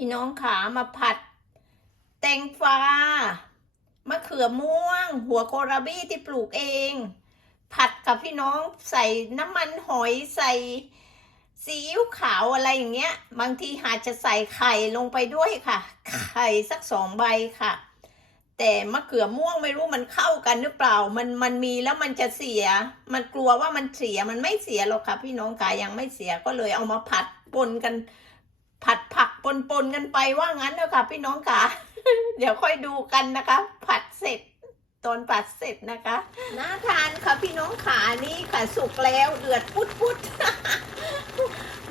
พี่น้องขามาผัด แตงฟ้ามะเขือม่วง หัวโคราบี้ที่ปลูกเอง ผัดกับพี่น้องใส่น้ำมันหอยใส่ซีอิ๊วขาวอะไรอย่างเงี้ย บางทีอาจจะใส่ไข่ลงไปด้วยค่ะ ไข่สักสองใบค่ะ แต่มะเขือม่วงไม่รู้มันเข้ากันหรือเปล่า มันมันมีแล้วมันจะเสีย มันกลัวว่ามันเสียมันไม่เสียหรอกค่ะ พี่น้องขายังไม่เสียก็เลยเอามาผัดปนกัน ผัดผักปนปนๆกันไปว่างั้นเถอะค่ะ พี่น้องขาเดี๋ยวค่อยดูกันนะคะ ผัดเสร็จตอนผัดเสร็จนะคะน่าทานค่ะพี่น้องขานี่ค่ะสุกแล้วเดือดพุดพุด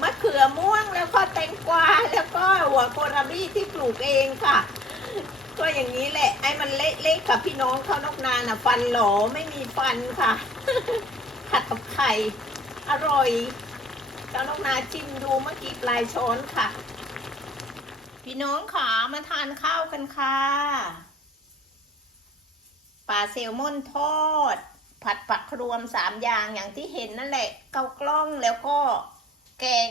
มะเขือม่วงแล้วก็แตงกวาแล้วก็หัวโคราบี้ที่ปลูกเองค่ะก็อย่างนี้แหละ ไอ้มันเละๆกับพี่น้องเขานกนาน่ะ ฟันหลอไม่มีฟันค่ะผัดกับไข่อร่อย เจ้านกนาชิมดูเมื่อกี้ปลายช้อนค่ะ พี่น้องขามาทานข้าวกันค่ะปลาแซลมอนทอด ผัดผักรวมสามอย่างอย่างที่เห็นนั่นแหละ เกากล้องแล้วก็แกง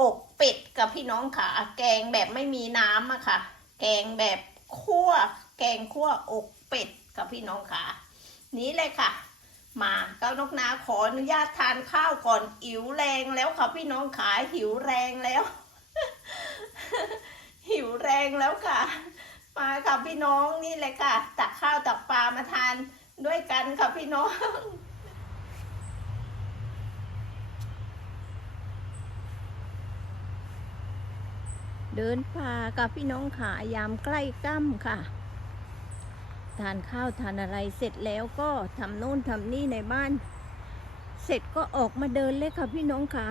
อกเป็ดกับพี่น้องขาแกงแบบไม่มีน้ำอะค่ะ แกงแบบคั่ว แกงคั่วอกเป็ดกับพี่น้องขานี้เลยค่ะ มาก้านกนาขออนุญาตทานข้าวก่อนหิวแรงแล้วค่ะพี่น้องขาหิวแรงแล้ว หิวแรงแล้วค่ะ มาค่ะพี่น้องนี่เลยค่ะ ตักข้าวตักปลามาทานด้วยกันค่ะพี่น้องเดินป่ากับพี่น้องขายามใกล้ค่ำค่ะ ทานข้าวทานอะไรเสร็จแล้วก็ทำโน่นทำนี่ในบ้าน เสร็จก็ออกมาเดินเลยค่ะพี่น้องค่ะ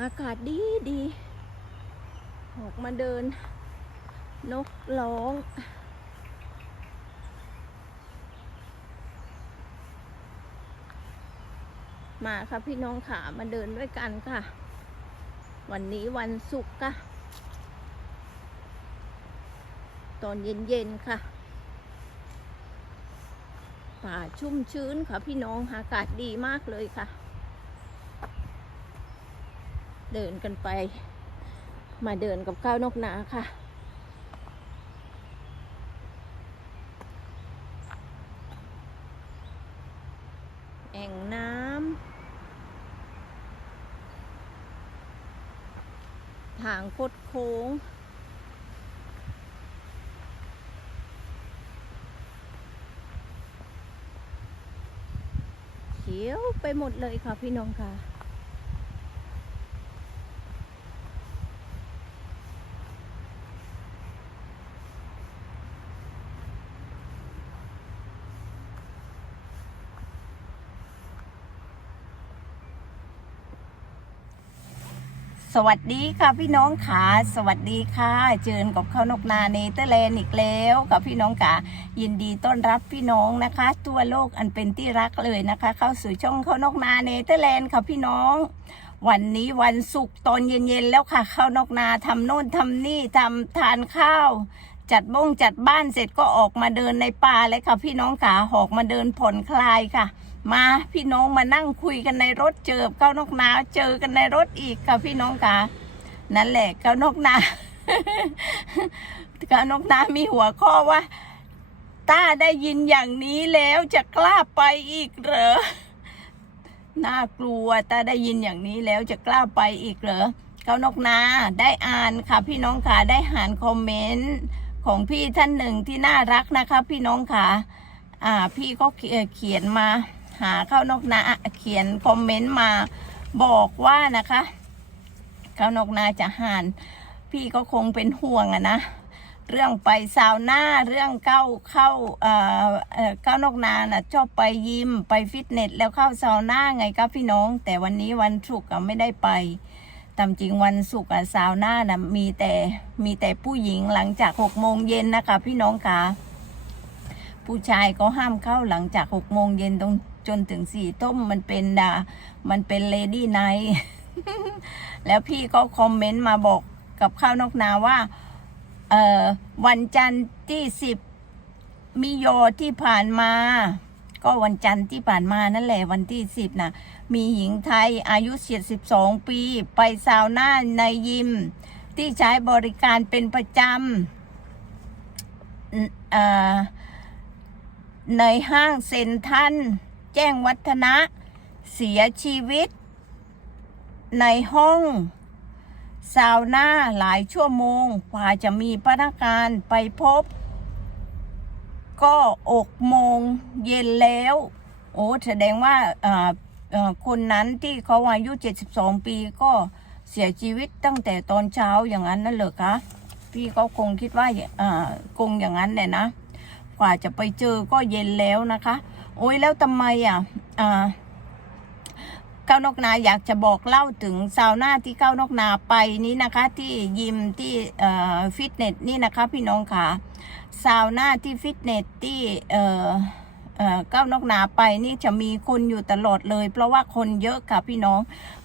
อากาศดีดีออกมาเดิน นกร้อง มาค่ะพี่น้องขามาเดินด้วยกันค่ะ วันนี้วันศุกร์ค่ะ ตอนเย็นๆค่ะ่าชุ่มชื้นค่ะพี่น้องอากาศดีมากเลยค่ะ เดินกันไป มาเดินกับก้าวนกนาค่ะ แอ่งน้ำทางโคดโค้ง ขียวไปหมดเลยค่ะพี่น้องค่ะ สวัสดีค่ะพี่น้องค่ะสวัสดีค่ะ เจอกับข้าวนกนาเนเธอร์แลนด์อีกแล้วกับพี่น้องค่ะยินดีต้อนรับพี่น้องนะคะ ทั่วโลกอันเป็นที่รักเลยนะคะ เข้าสู่ช่องข้าวนกนาเนเธอร์แลนด์ค่ะพี่น้อง วันนี้วันศุกร์ตอนเย็นๆแล้วค่ะข้าวนกนาทำโน่นทำนี่ทำทานข้าว จัดบ้งจัดบ้านเสร็จก็ออกมาเดินในป่าเลยค่ะพี่น้องค่ะออกมาเดินผ่อนคลายค่ะ มาพี่น้องมานั่งคุยกันในรถเจอเก้านกนาเจอกันในรถอีกค่ะพี่น้องค่ะนั่นแหละเก้านกนาเก้านกนามีหัวข้อว่าต้าได้ยินอย่างนี้แล้วจะกล้าไปอีกเหรอน่ากลัวตาได้ยินอย่างนี้แล้วจะกล้าไปอีกเหรอเก้านกนาได้อ่านค่ะ พี่น้องค่ะได้อ่านคอมเมนต์ของพี่ท่านหนึ่งที่น่ารักนะคะ พี่น้องค่ะ อ่า พี่ก็เขียเขียนมา หาข้าวนกนาเขียนคอมเมนต์มาบอกว่านะคะข้าวนกนาจะหานพี่ก็คงเป็นห่วงอะนะเรื่องไปซาวน่าเรื่องเข้าเข้าเอ่อเอ่อข้านกนาน่ะชอบไปยิมไปฟิตเนสแล้วเข้าซาวน่าไงครับพี่น้อง แต่วันนี้วันศุกร์ไม่ได้ไปตามจริงวันศุกร์อะซาวน่าน่ะมีแต่มีแต่ผู้หญิงหลังจากหกโมงเย็นนะคะพี่น้องค่ะผู้ชายก็ห้ามเข้าหลังจากหกโมงเย็นตรง จนถึงสี่ต้มมันเป็นดามันเป็นเลดี้ไนท์แล้วพี่ก็คอมเมนต์มาบอกกับข้าวนกนาว่า เออวันจันทร์ที่สิบมิโยที่ผ่านมา ก็วันจันทร์ที่ผ่านมานั่นแหละวันที่สิบนะมีหญิงไทยอายุเจ็ดสิบสองปี ไปซาวน่าในยิม ที่ใช้บริการเป็นประจำในห้างเซ็นทรัล แจ้งวัฒนะ เสียชีวิต ในห้องซาวน่าหลายชั่วโมงกว่าจะมีพนักงานไปพบ ก็อกโมงเย็นแล้ว โอ้แสดงว่าคนนั้นที่เขาอายุ 72 ปีก็เสียชีวิตตั้งแต่ตอนเช้าอย่างนั้นนั่นเหรอคะพี่ก็คงคิดว่าคงอย่างนั้นแหละนะ กว่าจะไปเจอก็เย็นแล้วนะคะ โอ้ยแล้วทำไมอะอ่าก้าวนกนาอยากจะบอกเล่าถึงซาวน่าที่ก้าวนกนาไปนี้นะคะ ที่ยิมที่ฟิตเนสนี่นะคะพี่น้องค่ะซาวน่าที่ฟิตเนสที่เก้าวนกนาไปนี่จะมีคนอยู่ตลอดเลย เพราะว่าคนเยอะค่ะพี่น้อง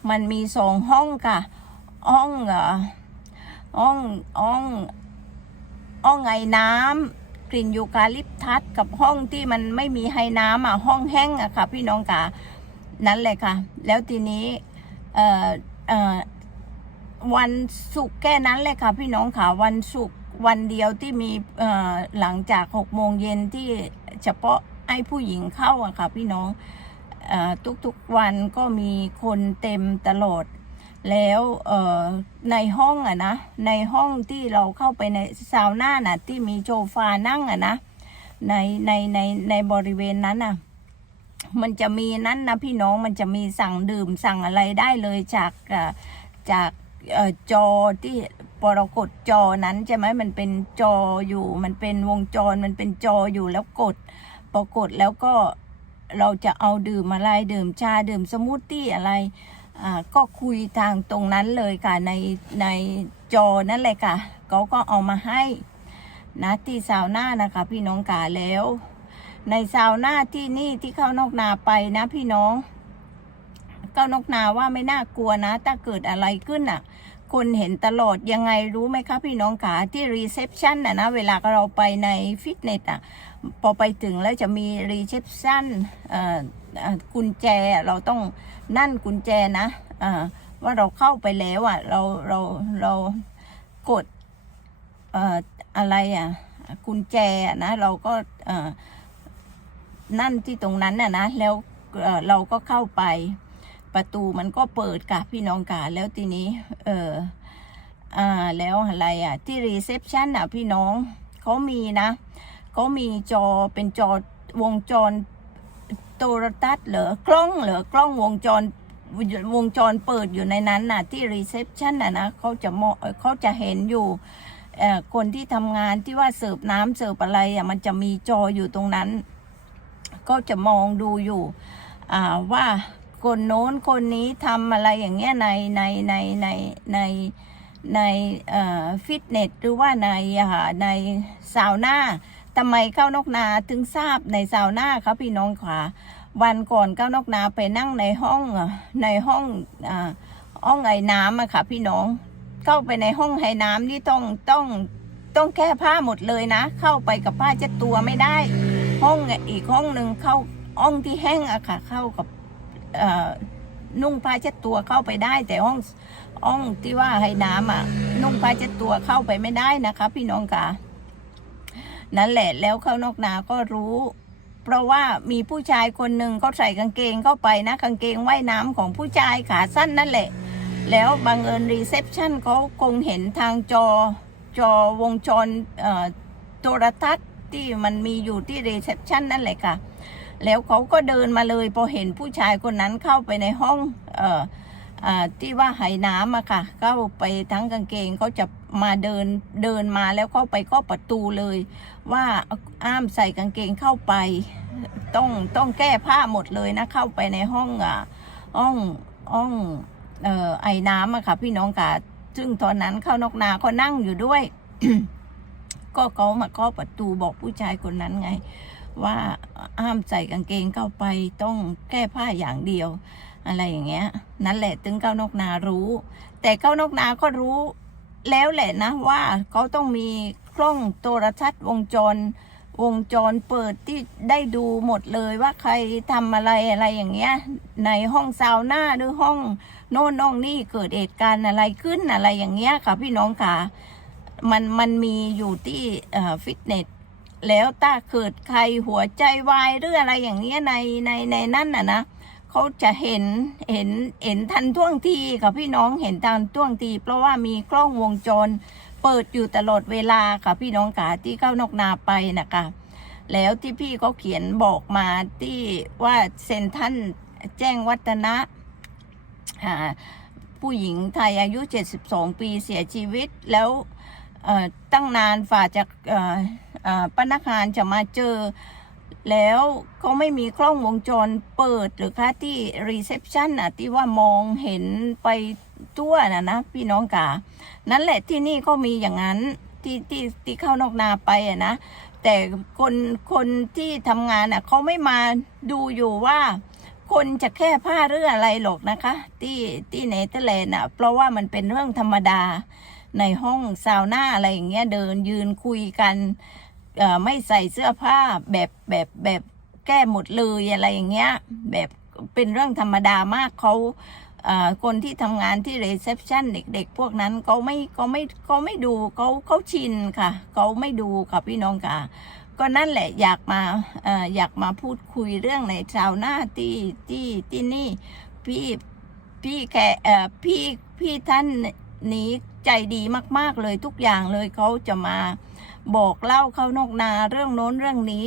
มันมีสองห้องค่ะ ห้องอ่อห้องห้องห้องไอ้น้ำ กลิ่นยูคาลิปทัสกับห้องที่มันไม่มีไฮน้ำอะห้องแห้งอะค่ะ พี่น้องค่ะนั่นเลยค่ะ แล้วทีนี้เอ่อเอ่อวันศุกร์แค่นั้นเลยค่ะ พี่น้องค่ะวันศุกร์วันเดียวที่มีเอ่อหลังจากหกโมงเย็นที่เฉพาะให้ผู้หญิงเข้าอะค่ะ พี่น้องเอ่อทุกๆวันก็มีคนเต็มตลอด แล้วเอ่อในห้องอะนะในห้องที่เราเข้าไปในซาวน่าน่ะที่มีโจฟานั่งอะนะในในในในบริเวณนั้นน่ะมันจะมีนั้นนะพี่น้องมันจะมีสั่งดื่มสั่งอะไรได้เลยจากจากจอที่ปรากฏจอนั้นใช่ไหมมันเป็นจออยู่ มันเป็นวงจรมันเป็นจออยู่แล้วกด ปรากฏแล้วก็เราจะเอาดื่มอะไรดื่มชาดื่มสมูทตี้อะไร ก็คุยทางตรงนั้นเลยค่ะในในจอนั่นแหละค่ะเขาก็เอามาให้นะที่ซาวน่านะคะพี่น้องกาแล้ว ในซาวน่าที่นี่ที่เข้านอกนาไปนะพี่น้อง เข้านอกนาว่าไม่น่ากลัวนะ ถ้าเกิดอะไรขึ้นอะ คนเห็นตลอดยังไงรู้ไหมคะพี่น้องขาที่รีเซพชันอะนะเวลาเราไปในฟิตเนสอะพอไปถึงแล้วจะมีรีเซพชันอ่อเอ่อกุญแจเราต้องนั่นกุญแจนะอ่าว่าเราเข้าไปแล้วอะเราเราเรากดออะไรอะกุญแจนะเราก็นั่นที่ตรงนั้นน่ะนะแล้วเราก็เข้าไป ประตูมันก็เปิดค่ะพี่น้องกาแล้วทีนี้ เอออ่าแล้วอะไรอะ ที่รีเซพชันอะพี่น้องเขามีนะเขามีจอเป็นจอวงจรโทรทัศน์เหรอกล้องเหรอกล้องวงจรวงจรเปิดอยู่ในนั้นน่ะ ที่รีเซพชันอะนะเขาจะมองเขาจะเห็นอยู่เอ่อคนที่ทำงานที่ว่าเสิร์ฟน้ำเสิร์ฟอะไรอะมันจะมีจออยู่ตรงนั้น ก็จะมองดูอยู่อ่าว่า คนโน้นคนนี้ทำอะไรอย่างเงี้ยในในในในในในเอ่อฟิตเนสหรือว่าในอ่าในซาวน่าทำไมเข้านกนาถึงทราบในซาวน่าครับพี่น้องขวาวันก่อนเข้านกนาไปนั่งในห้องในห้องอ่าห้องไอ้น้ำอะค่ะพี่น้อง เข้าไปในห้องไอ้น้ำนี่ต้องต้องต้องแก้ผ้าหมดเลยนะ เข้าไปกับผ้าเช็ดตัวไม่ได้ ห้องอีกห้องหนึ่งเข้าห้องที่แห้งอะค่ะ เข้ากับ นุ่งผ้าเช็ดตัวเข้าไปได้ แต่ห้องห้องที่ว่าให้น้ำอะนุ่งผ้าเช็ดตัวเข้าไปไม่ได้นะคะ พี่น้องค่ะนั่นแหละแล้วเข้านอกนาก็รู้ เพราะว่ามีผู้ชายคนหนึ่งเขาใส่กางเกงเข้าไปนะกางเกงว่ายน้ำของผู้ชายขาสั้นนั่นแหละ แล้วบังเอิญรีเซพชันเขาคงเห็นทางจอจอวงจรเอ่อโทรทัศน์ที่มันมีอยู่ที่รีเซพชันนั่นแหละค่ะ แล้วเขาก็เดินมาเลยพอเห็นผู้ชายคนนั้นเข้าไปในห้องเอ่อที่ว่าไหน้ำอะค่ะ เข้าไปทั้งกางเกงเขาจะมาเดินเดินมาแล้วเข้าไปก็ประตูเลย ว่าอ้ามใส่กางเกงเข้าไป ต้องต้องแก้ผ้าหมดเลยนะเข้าไปในห้องอะห้องห้องเอ่อไอ้น้ำอะค่ะ พี่น้องค่ะซึ่งตอนนั้นเข้านกนาก็นั่งอยู่ด้วย ก็เขามาเคาะประตูบอกผู้ชายคนนั้นไง ว่าห้ามใส่กางเกงเข้าไปต้องแก้ผ้าอย่างเดียว อะไรอย่างเงี้ย นั่นแหละถึงเก้านกนารู้ แต่เก้านกนาก็รู้แล้วแหละนะว่าเขาต้องมีกล้องโทรทัศน์วงจร วงจรเปิดที่ได้ดูหมดเลยว่าใครทำอะไรอะไรอย่างเงี้ย ในห้องซาวน่าหรือห้องโน่นน้องนี่เกิดเหตุการณ์อะไรขึ้นอะไรอย่างเงี้ยค่ะพี่น้องค่ะ มันมันมีอยู่ที่ฟิตเนส แล้วถ้าเกิดใครหัวใจวายหรืออะไรอย่างเงี้ยในในในนั่นน่ะนะเขาจะเห็นเห็นเห็นทันท่วงทีค่ะพี่น้องเห็นทันท่วงที เพราะว่ามีกล้องวงจร เปิดอยู่ตลอดเวลาค่ะพี่น้องค่ะที่เข้านอกนาไปนะคะแล้วที่พี่เขาเขียนบอกมาที่ว่าเซนทรันแจ้งวัฒนะผู้หญิงไทยอายุ 72 ปีเสียชีวิตแล้วตั้งนานฝ่าจาก พนักงานจะมาเจอ แล้วก็ไม่มีกล้องวงจรเปิดหรือคะที่รีเซพชันอะที่ว่ามองเห็นไปทั่วนะนะพี่น้องกานั่นแหละที่นี่ก็มีอย่างนั้นที่ที่ที่เข้านอกนาไปอะนะแต่คนคนที่ทำงานอะเขาไม่มาดูอยู่ว่า คนจะแค่ผ้าเรื่องอะไรหรอกนะคะ ที่ที่เนเธอร์แลนด์อะเพราะว่ามันเป็นเรื่องธรรมดาในห้องซาวน่าอะไรอย่างเงี้ยเดินยืนคุยกัน ไม่ใส่เสื้อผ้าแบบแบบแบบแก้หมดเลยอะไรอย่างเงี้ย แบบเป็นเรื่องธรรมดามากเขาคนที่ทำงานที่รีเซพชันเด็กๆ พวกนั้นเขาไม่เขาไม่เขาไม่ดูเขาเขาชินค่ะเขาไม่ดูค่ะพี่น้องค่ะ ก็นั่นแหละอยากมาออยากมาพูดคุยเรื่องในชาวหน้าที่ที่ที่นี่พี่พี่แกพี่พี่ท่านนี้ใจดีมาก ๆเลยทุกอย่างเลยเขาจะมา บอกเล่าเข้านอกนาเรื่องโน้นเรื่องนี้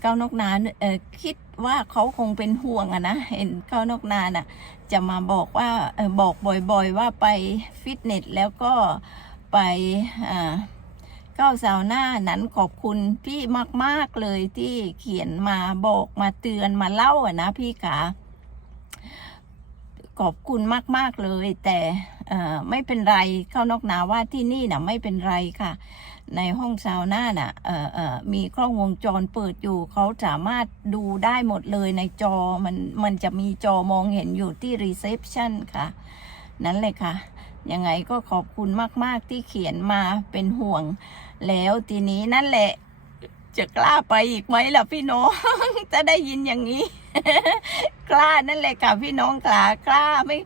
เข้านอกนาเออคิดว่าเขาคงเป็นห่วงอะนะเห็นเข้านอกนาน่ะจะมาบอกว่าเออบอกบ่อยๆ ว่าไปฟิตเนสแล้วก็ไปอ่าก้าวสาวหน้านั้นขอบคุณพี่มาก ๆ เลยที่เขียนมาบอกมาเตือนมาเล่าอะนะพี่ขาขอบคุณมาก ๆ เลย แต่ไม่เป็นไรเข้านอกนาว่าที่นี่นะไม่เป็นไรค่ะ ในห้องซาวน่าน่ะเอ่อเอ่อมีกล้องวงจรเปิดอยู่ เขาสามารถดูได้หมดเลยในจอมันมันจะมีจอมองเห็นอยู่ที่รีเซพชันค่ะ นั่นเลยค่ะ ยังไงก็ขอบคุณมาก ๆ ที่เขียนมาเป็นห่วง แล้วทีนี้นั่นแหละจะกล้าไปอีกไหมล่ะพี่น้อง จะได้ยินอย่างนี้ กล้านั่นแหละค่ะพี่น้องกล้ากล้าไม่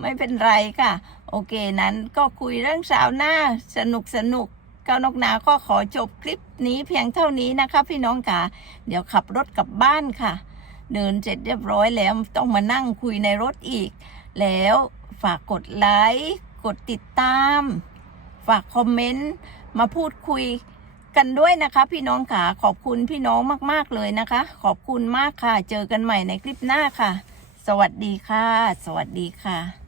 ไม่เป็นไรค่ะ โอเคนั้นก็คุยเรื่องสาวหน้าสนุกสนุก ก้านกนาก็ขอจบคลิปนี้เพียงเท่านี้นะคะ พี่น้องค่ะ เดี๋ยวขับรถกลับบ้านค่ะ เดินเสร็จเรียบร้อยแล้วต้องมานั่งคุยในรถอีก แล้วฝากกดไลค์กดติดตาม ฝากคอมเมนต์มาพูดคุยกันด้วยนะคะ พี่น้องค่ะขอบคุณพี่น้องมากๆเลยนะคะ ขอบคุณมากค่ะ เจอกันใหม่ในคลิปหน้าค่ะ สวัสดีค่ะ สวัสดีค่ะ